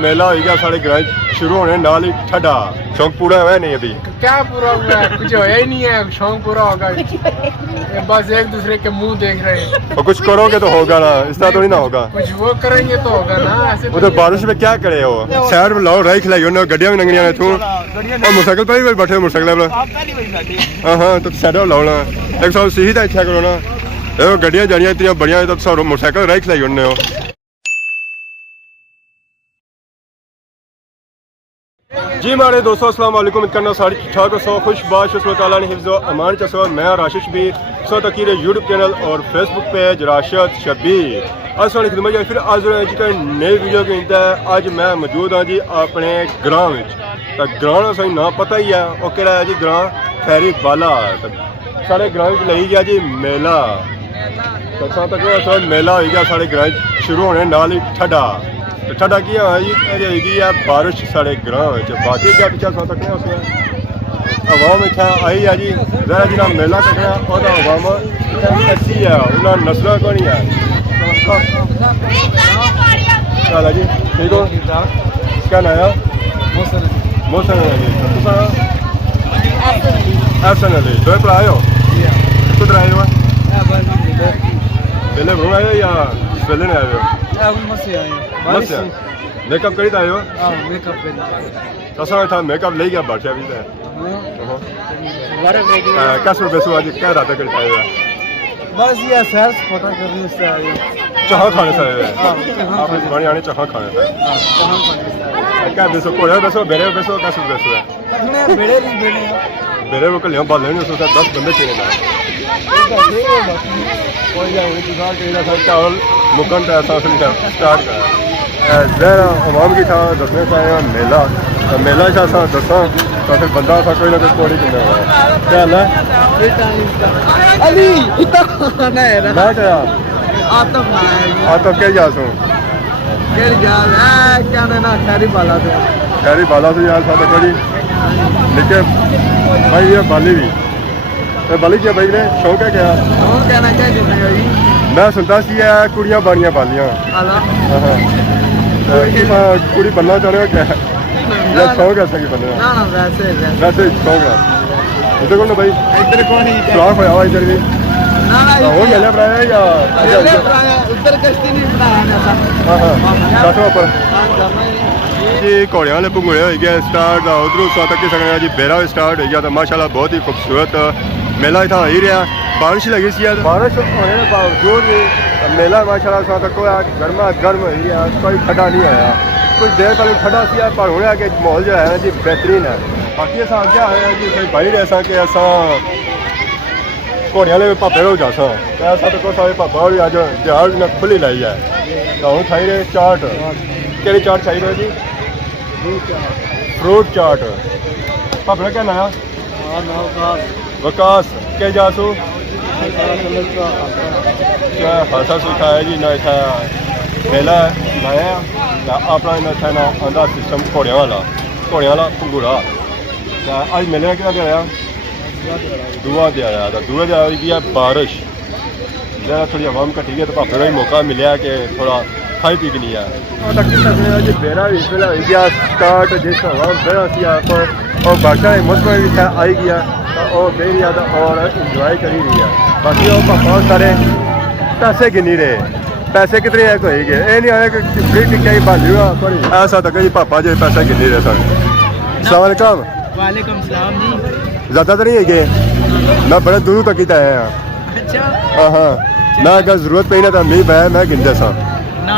मेला हो गया साढ़े ग्रां शुरू होने नाल ही ठंडा शौक पूरा हुआ नहीं अभी क्या पूरा हुआ है? कुछ होया ही नहीं है। शौक पूरा होगा ये बस एक दूसरे के मुंह देख रहे हैं। और कुछ करोगे तो होगा ना, इस तरह थोड़ी ना होगा। कुछ वो करेंगे तो होगा ना, ऐसे वो तो बारिश में क्या करे हो साइड में लाओ राई खिलाई उन्हें गड्डियां भी नंगनियां ने तू और मोटरसाइकिल पर भी बैठे मोटरसाइकिल पर हाँ तो साइड में लाओ ना एक सौ सीधी तो इच्छा करो ना देखो गड्डियां जानियां इतनी बढ़िया तो सौ मोटरसाइकिल राई खिलाई उन्हें हो। जी हमारे दोस्तों अस्सलाम वालेकुम करना सारी ठीक ठाक सौ खुश बाश ताला ने हिफ्ज़ो अमान चसो मैं राशिश भी सो तकीर यूट्यूब चैनल और फेसबुक पेज राशिद शबीर आज सारी खिदमत फिर आज जी नई वीडियो की है। आज मैं मौजूद हाँ जी अपने ग्रां तो ग्रां का सही नाम पता ही है वो कहड़ा है जी ग्रां खैरी बाला साढ़े ग्रां लगी गया जी मेला तो तक मेला हो गया साढ़े ग्रां शुरू होने नाल ही ठंडा ठंडा की जी है बारिश साढ़े ग्रां बाकी क्या पिछा सौ सकते उसमें अवाम इतना आई है जी जरा जिना मेला कटना और अवाम अच्छी है उन्हें नस्ल को नहीं है चल है जी ठीक हो क्या नाम है मोहसन अली एहसन अली दो भरा हो किधर आए हो पहले घूम आए या पहले नहीं आए हो मेकअप करी आए हो कसम था मेकअप ले गया बादशाह भी कैसे रुपये सो आज क्या रात कर आए हो बस ये सैर फोटो करने से आए चाह खाने से आए आप बड़े आने चाह खाने से क्या बेसो कोड़ा बेसो बेरे बेसो कैसे बेसो है बेड़े नहीं बेड़े बेरे वो कल बाल लेने सोचा 10 बंदे चाहिए ना कोई या उन्हें दुकान के लिए सर चावल मुकन का ऐसा स्टार्ट करा जरा अवाम की था दसने से आया मेला मेला सा दसा तो फिर बंदा सा कोई ना कोई कोड़ी कितना हुआ क्या हाल है अली इतना नहीं है मैं क्या आतम क्या जा सो क्या ना खैरी बाला से खैरी बाला से यार साथ कोई निके भाई ये बाली भी बाली क्या भाई ने शौक है क्या कहना क्या मैं सुनता सी है कुड़ियां बानियां बालियां कुड़ी बनना चाह रहे हो क्या या शौक है सही बनने ना वैसे वैसे शौक है इधर कौन भाई इधर कौन है फ्लॉक होया हुआ इधर भी ना वो मेले पर आया या उधर कश्ती नहीं बनाया हाँ काटो पर जी घोड़े वाले भंगूड़े हो गए स्टार्ट उधरों सौ तक सकने जी बेरा स्टार्ट हो गया तो माशाल्लाह बहुत ही खूबसूरत मेला इतना हो ही रहा बारिश लगी सी बारिश होने के बावजूद मेला माशाल्लाह सौ तक गर्मा गर्म हो रहा कोई ठंडा नहीं होया कुछ देर पहले ठंडा सी पर होने आगे माहौल जो है जी बेहतरीन है बाकी अस क्या है जी कोई बाहर ऐसा कि अस घोड़े वाले भापे लोग जा ऐसा तो कुछ भापा भी अज जहाज ने खुली लाई है तो हम खाई रहे चाट केड़ी चाट चाहिए जी फ्रूट चाट भापे का क्या नाम विकास के जासू क्या खासा सुखा है जी ना इतना मेला लाया अपना इतना ना आंदा सिस्टम घोड़िया वाला भंगूड़ा अज मेले का क्या दूआ दे आया दूए दे आई है बारिश जरा थोड़ी आवाम घटी है तो भापे का भी मौका मिले कि थोड़ा खाई पी नहीं है जी बेरा भी गया स्टार्ट जिस आवाम बेरा सी आप और बादशाह मौसम भी आई गया और बह रही है और इंजॉय करी रही है बाकी वो बहुत सारे पैसे गिनी रहे पैसे कितने है कोई गए ये नहीं आया कि फ्री टिकट ही बन हुआ ऐसा तक जी पापा जी पैसे गिनी रहे सर सलामकुम वालेकुम सलाम जी ज़्यादा तो नहीं है गए मैं बड़े दूर तक ही आया हाँ अच्छा हाँ मैं अगर जरूरत पई ना तो मैं गिनते सा ना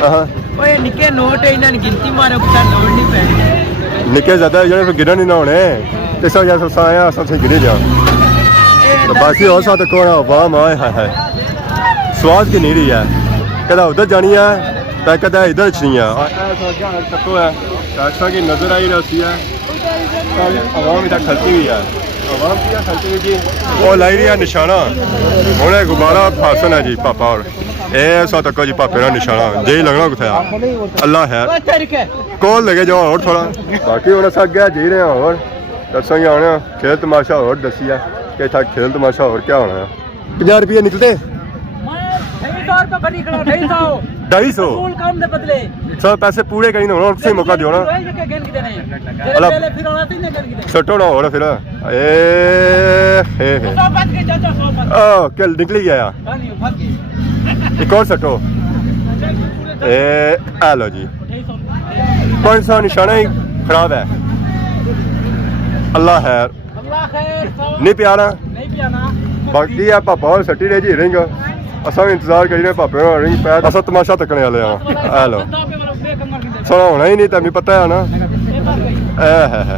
हाँ ओए निके नोट है इन्हां गिनती मारो कुछ नोट नहीं पैने निके ज़्यादा जो गिना नहीं ना होने तो सब यार सब आया सबसे गिने जा तो बाकी और साथ कौन आवाम आए है स्वाद की नहीं रही है कदा उधर जानी है तो कदा इधर चनी है अच्छा की नजर आई रही है आवाम इधर खलती हुई है आवाम की खलती हुई जी वो लाई रही है निशाना हूँ गुब्बारा फासन है जी पापा और ऐसा तक जी पापे का निशाना जे लगना कुछ अल्लाह है कौन लगे जाओ और थोड़ा बाकी हम अस अगे जी रहे हैं और दसोगे आने खेल तमाशा और दसी है कि इतना खेल तमाशा और क्या होना है 50 रुपये निकलते 250 सब पैसे पूरे कहीं ना होना, सही मौका दियो ना। सटो ना हो फिर कल निकली गया। एक और सटो ए लो जी, कौन सा निशाना ही खराब है। अल्लाह खैर नहीं पियाना बाकी है पापा और सट्टी रह जी रिंग असा भी इंतजार करी पापे रिंग पै असा तमाशा तकने वाले हाँ लो सोना होना ही नहीं तैਨੂੰ पता है ना है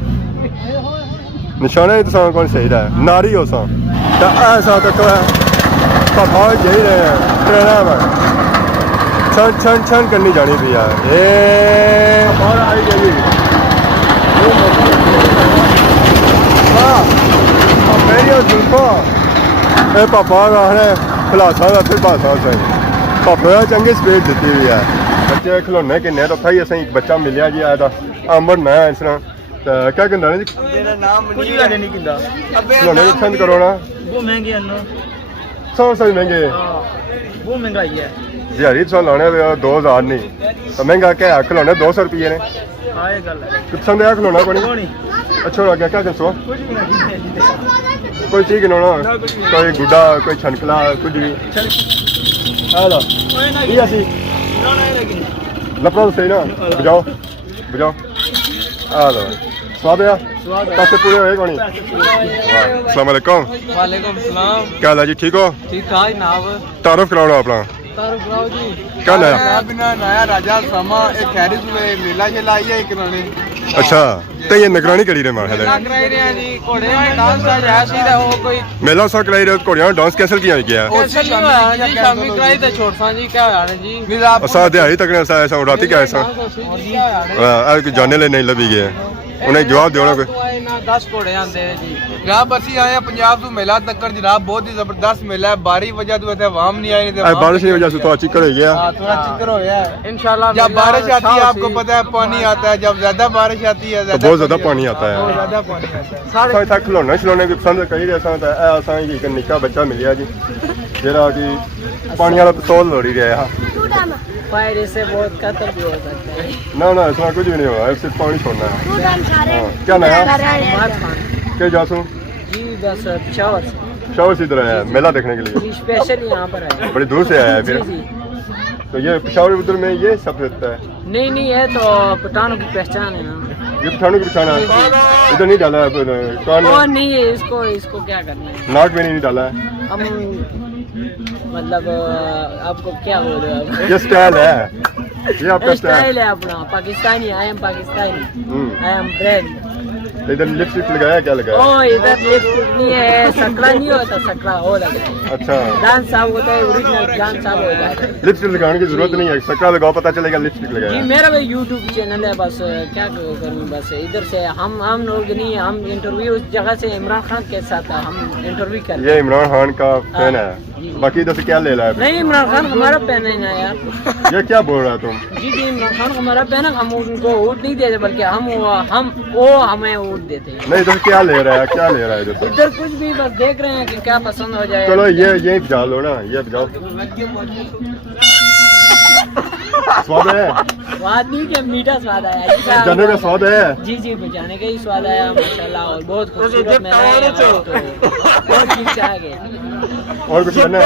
निशाना ही तो कौन सही है नारी हो सा ऐसा तक पापा यही रहे हैं ट्रेना में छन छन छन करनी जानी भी है और आई गई मेरी जुल्फा ए पापा है खिलासा का फिर भाषा सही पापा चंगी स्पीड दी हुई है बच्चे खिलौने किन्ने तो था ही असें एक बच्चा मिलिया जी आया अंबर मैं इस तरह क्या कहना जी खिलौने पसंद करो ना वो महंगे हैं ना 100 महंगे वो महंगाई है दिहाड़ी 100 लाने 2000 नहीं तो महंगा क्या है खिलौने 200 रुपये ने हाँ ये गल है पसंद आया खिलौना को नहीं अच्छा लग गया क्या दसो कोई चीज गिनो ना कोई गुड्डा कोई छनकला कुछ भी हेलो ये सी लपड़ा तो सही ना बजाओ बजाओ हेलो स्वाद है पैसे पूरे होए कोनी अस्सलाम वालेकुम वालेकुम सलाम क्या हाल है जी ठीक हो ठीक ठाक जनाब तारुफ कराओ अपना तारुफ कराओ जी क्या नया बिना नया राजा समा एक खैरिस में मेला चला है किराने अच्छा तो ये निगरानी करी रहे मार लग रहे हैं जी घोड़े डांस का है सीधा वो कोई मेला सा कराई रहे घोड़ियां डांस कैंसिल किया गया कैंसिल नहीं हुआ जी शामी कराई तो छोड़सा जी क्या होया जी असा दिहाड़ी तक ने ऐसा राती क्या ऐसा कोई जाने ले नहीं लभी गए उन्हें जवाब दो ना कोई 10 घोड़े आंदे जी जनाब ਅਸੀਂ ਆਏ ਆ ਪੰਜਾਬ ਤੋਂ ਮੇਲਾ ਤੱਕਰ ਜਨਾਬ बहुत ही जबरदस्त मेला है बारिश वजह तो इतने वाम नहीं आई नहीं बारिश की वजह से तो चिक्कर हो गया थोड़ा चिक्कर हो गया इंशाल्लाह जब बारिश आती है आपको पता है पानी आता है जब ज्यादा बारिश आती है तो बहुत ज्यादा पानी आता है बहुत ज्यादा पानी आता है सारे तक खिलौने खिलौने भी पसंद करी रहे सा असा एक निक्का बच्चा मिलिया जी जेड़ा कि पानी वाला पिस्तौल लोड़ी रहा फायर से बहुत खतर भी हो सकता है ना ना इसमें कुछ भी नहीं होगा सिर्फ पानी छोड़ना है क्या नया क्या जासू जी बस पिशावर शावर से इधर आया मेला देखने के लिए जी स्पेशल यहाँ पर है बड़ी दूर से आया है फिर जी तो ये पिशावर उधर में ये सब रहता है नहीं नहीं है तो पठानों की पहचान है ना ये पठानों की पहचान है इधर नहीं डाला है कान वो में नहीं है इसको क्या करना है नाक में नहीं डाला है हम मतलब आपको क्या बोल रहे हो ये स्टाइल है ये आपका स्टाइल स्टाइल है अपना Pakistani I am Pakistani I am brand इधर लिपस्टिक लगाया क्या लगाया ओ इधर लिपस्टिक नहीं है सकड़ा नहीं होता सकड़ा हो लगा अच्छा डांस साहब होता है ओरिजिनल डांस साहब हो जाता है लिपस्टिक लगाने की जरूरत नहीं है सकड़ा लगाओ पता चलेगा लिपस्टिक जी लगाया मेरा भी यूट्यूब चैनल है बस क्या करूँ बस इधर से हम लोग नहीं हम इंटरव्यू उस जगह से इमरान खान के साथ हम इंटरव्यू कर ये इमरान खान का फैन है बाकी इधर से क्या ले रहा है नहीं इमरान खान हमारा फैन है ना यार ये क्या बोल रहा है तुम जी जी इमरान खान हमारा फैन है हम उनको वोट नहीं देते बल्कि हम वो हमें वोट देते हैं नहीं इधर क्या ले रहा है क्या ले रहा है इधर से इधर कुछ भी बस देख रहे हैं कि क्या पसंद हो जाए चलो ये यही बजा लो ना ये बजाओ स्वाद है स्वाद नहीं क्या मीठा स्वाद आया जाने का स्वाद है जी जी बजाने का ही स्वाद आया माशाल्लाह और बहुत खूबसूरत मेला है तो बहुत ठीक ठाक है और कुछ लेना है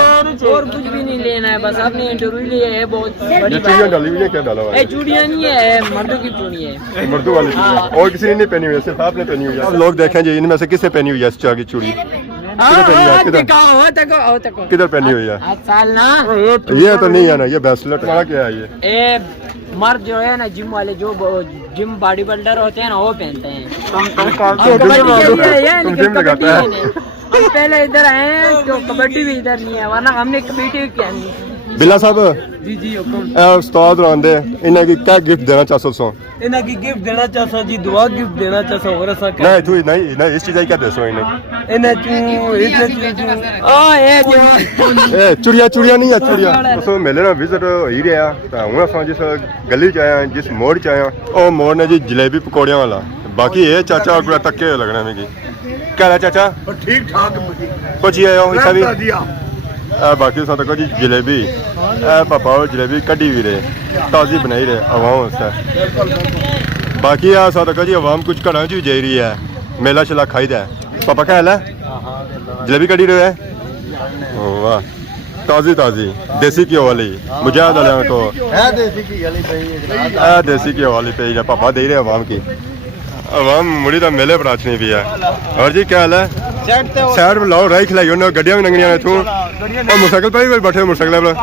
और कुछ भी नहीं लेना है बस आपने इंटरव्यू लिए है बहुत ये बड़ी चूड़ियाँ डाली हुई है क्या डाला हुआ ये है चूड़ियाँ नहीं है मर्दों की चूड़ी है मर्दू वाली चूड़ियाँ और किसी ने नहीं पहनी हुई है सिर्फ आपने पहनी हुई है अब लोग देखें जी इनमें से किसने पहनी हुई है इस चार की चूड़ी किधर पहनी है किधर किधर पहनी हुई है साल ना ये तो नहीं है ना ये ब्रेसलेट वाला क्या है ये मर्द जो है ना जिम वाले जो जिम बॉडी बिल्डर होते हैं ना वो पहनते हैं तुम जिम लगाता है हम पहले इधर आए हैं तो कबड्डी भी इधर नहीं है वरना हमने कबड्डी क्या नहीं बिल्ला साहब जी जी हुकुम उस्ताद रहंदे इन्हें की क्या गिफ्ट देना चाहते हो इन्हें की गिफ्ट देना चाहता जी दुआ गिफ्ट देना चाहता और ऐसा नहीं तू नहीं इस चीज क्या दसो इन्हें इन्हें तू इसे ओ ये जो ए चुड़िया नहीं है चुड़िया उसो मेले ना विजिट हो ही रहा तो हूँ अस जिस गली च आया जिस मोड़ च आया ओ मोड़ ने जी जलेबी पकौड़ियां वाला बाकी ये चाचा पूरा तक्के लगना मिगी क्या है चाचा ठीक ठाक पहुंची आया हो इतना भी बाकी साथ को जी जलेबी पापा और जलेबी कड़ी भी रहे ताज़ी बनाई रहे आवाम वास्ते बाकी आ साथ को जी आवाम कुछ घर च भी जाई रही है मेला शेला खाई दा पापा क्या हाल है जलेबी कड़ी रहे वाह ताज़ी ताज़ी देसी घ्यो वाली मुजाहिद वाले को देसी घ्यो वाली पे पापा दे रहे आवाम की आवाम मुड़ी तो मेले पर नाचनी भी है और जी क्या हाल है साइड में लाओ राई खिलाई उन्होंने गड्डियां भी लंघनियां तू और मोटरसाइकिल पर भी बैठे मोटरसाइकिल पर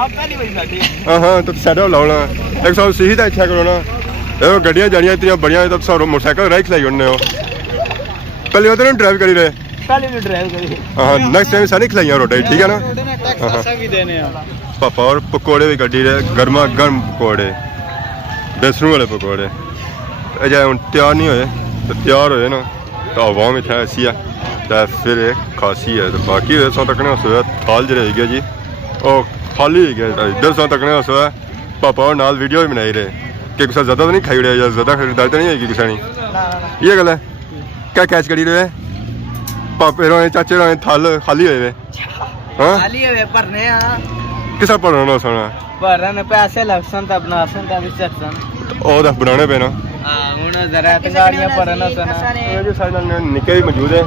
हाँ तो साइड में लाओ ना एक सौ सीधी तो इच्छा करो ना देखो गड्डियां जानियां इतनी बढ़िया तब सौ मोटरसाइकिल राई खिलाई उन्होंने पहले उधर ड्राइव करी रहे हाँ नेक्स्ट टाइम सारी खिलाइया रोटी ठीक है ना पापा और पकौड़े भी कड्डी रहे गर्मा गर्म पकौड़े बेसनू वाले पकौड़े अजय हूँ तैयार नहीं होए तो तैयार होए ना तो आवाम इतना ऐसी है तो फिर एक खासी है तो बाकी होए सौ तकने सोया थाल ज रह गया जी और खाली हो गया इधर सौ तकने सोया पापा और नाल वीडियो भी बनाई रहे कि कुछ ज़्यादा तो नहीं खाई रहे या ज़्यादा खरीदारी तो नहीं है किसी नहीं ये गल है क्या कैच करी रहे पापे रोए चाचे रोए थाल खाली हुए हाँ किसा पढ़ना सोना पैसे लगसन तब बनासन तब चक्सन और बनाने पे ना ਹੁਣ ਜ਼ਰਾ ਤੰਗਾੜੀਆਂ ਭਰਨ ਸਨ जो साइड निके भी मौजूद है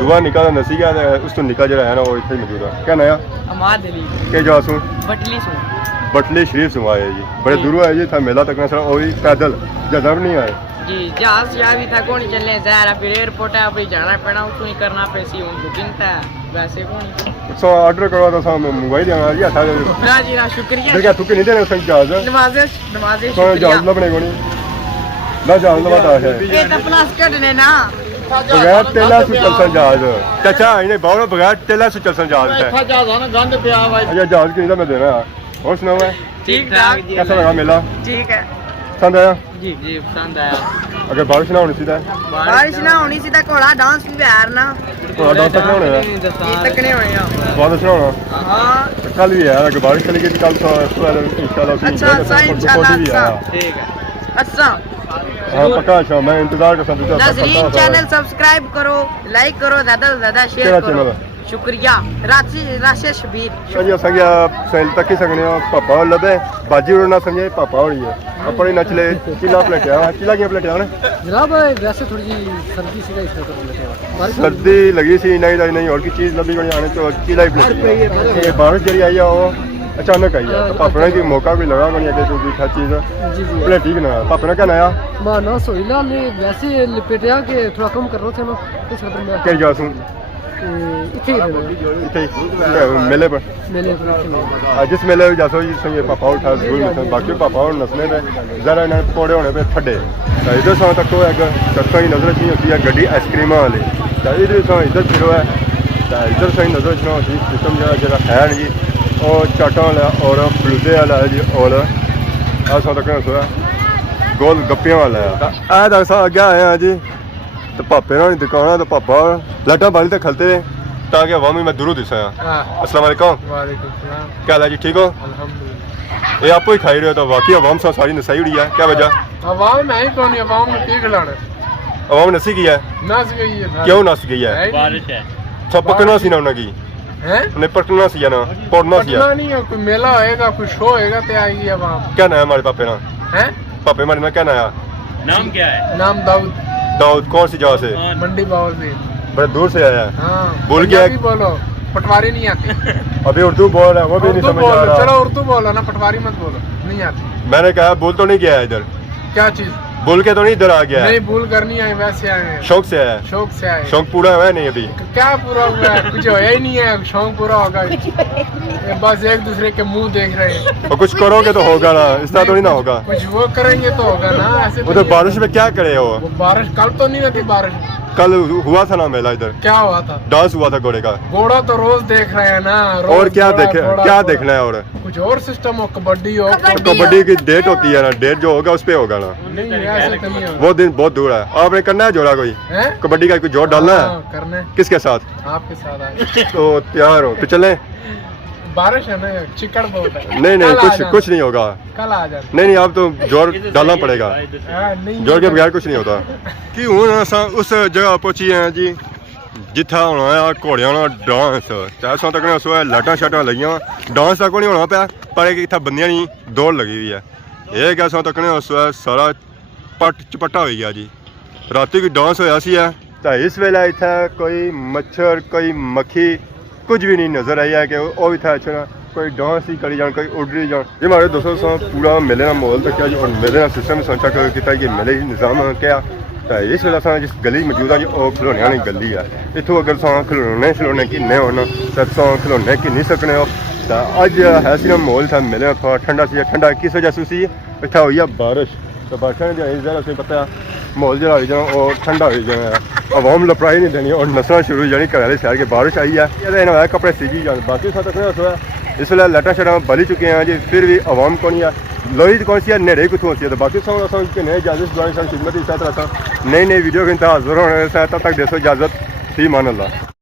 दुआ निका नसी गया उस तो निका जरा है ना वो इतना ही मौजूद है क्या नया अमाद अली के जासू बटली सो बटली शरीफ से आए जी बड़े दूर आए जी था मेला तक ना वो भी पैदल जब नहीं आए जी जहाज या भी था कौन चलने जरा फिर एयरपोर्ट है अभी जाना पड़ा उसको ही करना पैसी उन बुकिंग था वैसे कौन सो ऑर्डर करवा तो सामने मोबाइल देना या था ना जी ना शुक्रिया देखा तू के नहीं देने उसका जहाज नवाजे तो जहाज लबने को नहीं ना जहाज लबता है ये तो प्लस कटने ना बगैर तेला से चलसन जहाज चाचा इन्हें बावड़ा बगैर तेला से चलसन जहाज है जहाज ना गंद पिया भाई अच्छा जहाज की नहीं मैं देना और सुनाओ ठीक ठाक कैसा लगा मेला ठीक है पसंद आया जी जी पसंद आया अगर बारिश ना होनी सीधा बारिश ना होनी सी तो घोड़ा डांस भी यार ना थोड़ा डांस तक ना होने ये तकने होने बहुत अच्छा होना हां कल भी है अगर बारिश चली गई कल तो इंशाल्लाह अच्छा इंशाल्लाह ठीक है अच्छा हाँ पक्का अच्छा मैं इंतजार कर सकता हूँ नाज़रीन चैनल सब्सक्राइब करो लाइक करो ज़्यादा से ज़्यादा शेयर करो शुक्रिया राशि शबीर संजय संजय सैल तक ही सकने हो पापा और लदे बाजी उड़ना समझे पापा और ये अपनी नचले चिला प्लेट है चिला क्या प्लेट है जनाब वैसे थोड़ी जी सर्दी सी का इसका सर्दी लगी सी नहीं और की चीज़ लगी बनी आने तो चिला ही प्लेट ये बारिश जरी आई है वो अचानक आई है तो पापा की मौका भी लगा बनी आगे जो भी था चीज़ प्लेट ठीक ना पापा ने क्या नया माना सोइला ने वैसे लपेटिया के थोड़ा कम कर रहे थे ना इस खतर में क्या जासूं मेले पर जिस मेले में जासो जिस ये पापा उठा स्कूल में बाकी पापा और नसने में ज़रा इन्हें पौड़े होने पे थड्डे इधर सौ तक तो है सस्ता ही नजर नहीं होती है गड्डी आइसक्रीम वाली इधर सौ इधर फिरो है इधर सही नजर नहीं होती सिस्टम जरा है जी और चाटा वाला और फलूदे वाला है जी और सौ तक सो है गोल गप्पियाँ वाला है दस अगे आए हैं जी तो पापे ना दुकान तो पापा लाटा बाली तक खलते ताकि अवाम में दूरों दिशा अस्सलाम वालेकुम क्या हाल है जी ठीक हो ये आपको ही खाई रहे हो तो वाकई अवाम से सारी नसाई उड़ी है क्या वजह अवाम है ही कौन अवाम ने की खिलाना अवाम नसी की है नस गई है क्यों नस गई है बारिश है सब पकड़ना सी ना उन्हें हैं उन्हें पकड़ना सी ना पौड़ना सी पटना नहीं है कोई मेला होएगा कोई शो होएगा तो आएगी अवाम क्या नाम है हमारे पापे ना हैं पापे हमारे ना क्या नाम नाम क्या है नाम दाऊद दाऊद कौन सी जगह से मंडी बावल से बड़े दूर से आया है हाँ बोल गया पंजाबी बोलो पटवारी नहीं आती अभी उर्दू बोल रहा है वो भी नहीं उर्दू समझ आ बोलो रहा चलो उर्दू बोलो ना पटवारी मत बोलो नहीं आती मैंने कहा बोल तो नहीं गया है इधर क्या चीज बोल के तो नहीं इधर आ गया है नहीं भूल करनी है वैसे आए हैं शौक से आया है शौक से आए शौक पूरा हुआ है नहीं अभी क्या पूरा हुआ है कुछ होया ही नहीं है शौक पूरा होगा ये बस एक दूसरे के मुंह देख रहे हैं और कुछ करोगे तो होगा ना इस तरह तो नहीं ना होगा कुछ वो करेंगे तो होगा ना ऐसे तो उधर नहीं बारिश में क्या करे हो वो बारिश कल तो नहीं रहती बारिश कल हुआ था ना मेला इधर क्या हुआ था डांस हुआ था घोड़े का घोड़ा तो रोज देख रहे हैं ना रोज और क्या घोड़ा, देखे घोड़ा, क्या घोड़ा। देखना है और कुछ और सिस्टम हो कबड्डी हो कबड्डी की डेट होती है ना डेट जो होगा उस पे होगा ना नहीं ऐसे तो नहीं होगा वो दिन बहुत दूर है आपने करना है जोड़ा कोई हैं? कबड्डी का कोई जोड़ डालना है करने किसके साथ आपके साथ आए तो तैयार हो तो चले बारिश है ना चिकड़ बहुत है नहीं कल आ कुछ जाना। कुछ नहीं होगा कल आ जाना नहीं आप तो जोर डालना पड़ेगा हाँ, नहीं जोर के बगैर कुछ नहीं होता कि हूँ असां उस जगह पहुंची हैं जी ਜਿੱਥਾ ਹੋਣਾ ਆ ਘੋੜਿਆਂ ਦਾ ਡਾਂਸ ਤੇ ਅਸਾਂ ਤੱਕ ਨੇ ਉਸ ਵੇਲੇ ਲਾਟਾਂ ਸ਼ਾਟਾਂ ਲਈਆਂ ਡਾਂਸ ਤੱਕ ਨਹੀਂ ਹੋਣਾ ਪਿਆ ਪਰ ਇਹ ਇੱਥੇ ਬੰਦਿਆਂ ਦੀ ਦੌੜ ਲੱਗੀ ਹੋਈ ਹੈ ਇਹ ਕਿ ਅਸਾਂ ਤੱਕ ਨੇ ਉਸ ਵੇਲੇ ਸਾਰਾ ਪੱਟ ਚਪਟਾ ਹੋ ਗਿਆ ਜੀ ਰਾਤੀ ਕੋਈ ਡਾਂਸ ਹੋਇਆ ਸੀ ਤਾਂ ਇਸ ਵੇਲੇ ਇੱਥੇ ਕੋਈ ਮੱਛਰ ਕੋਈ ਮੱਖੀ ਕੁਝ ਵੀ ਨਹੀਂ ਨਜ਼ਰ ਆਈ ਹੈ ਕਿ ਉਹ ਵੀ था अच्छा कोई डांस ही करी जान कोई उड़ रही जान जी हमारे दोस्तों से पूरा मेले का माहौल तक जी और मेले का सिस्टम सोचा किया कि मेले निज़ाम क्या तो इस वेले अस जिस गली मौजूद है जी वो खिलौने वाली गली है इतों अगर खिलौने खिलौने किन्ने होना तो खिलौने किन्नी सकने हो तो अज है सी माहौल था मेले थोड़ा ठंडा सी ठंडा किस वजह से सी इतना हुई है बारिश तो बारिश ने पता माहौल जो हो जाना वो ठंडा हो जाना आवाम लपड़ाई नहीं देनी और नसना शुरू हो जानी घर वाले शहर के बारिश आई है ये कपड़े सीखी जाने बाकी सब तक इस वे लाटा शाटा बली चुके हैं जी फिर भी आवाम कौन है लोही कौन सी है नेड़े कुछ सी है बाकी सब नए इजाजत खिदमत इस तरह नई नई वीडियो के इंतजार होने तब तक देसो इजाज़त फी मान अल्लाह।